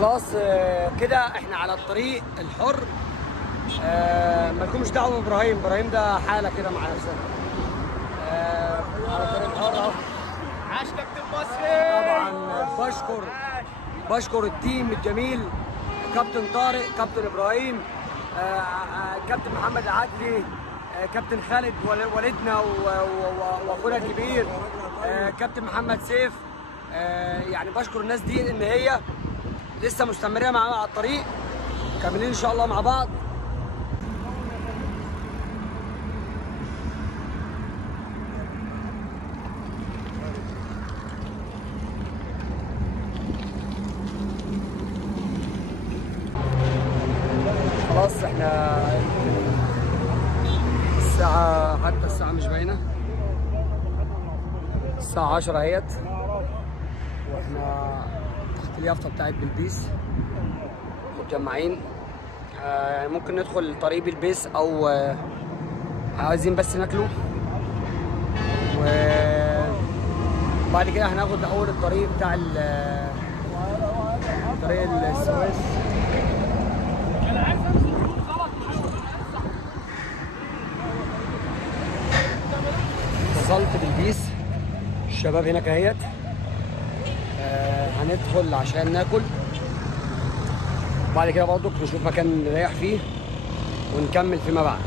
خلاص كده احنا على الطريق الحر. مالكمش دعوه بابراهيم ده حاله كده مع نفسها. على الطريق الحر اهو. عاش كابتن مصري. طبعا بشكر التيم الجميل، كابتن طارق، كابتن ابراهيم، كابتن محمد عدلي، كابتن خالد والدنا واخونا الكبير، كابتن محمد سيف. يعني بشكر الناس دي ان هي لسه مستمرة معانا على الطريق، مكملين ان شاء الله مع بعض. خلاص احنا الساعة، حتى الساعة مش باينة، الساعة 10 اهيت، واحنا تحت اليافطة بتاعت بلبيس متجمعين. ممكن ندخل طريق بلبيس او عايزين بس ناكله، وبعد كده هناخد اول الطريق بتاع طريق السويس. وصلت بلبيس، الشباب هناك اهيت. هندخل عشان ناكل، بعد كده برضك نشوف مكان نريح فيه ونكمل فيما بعد.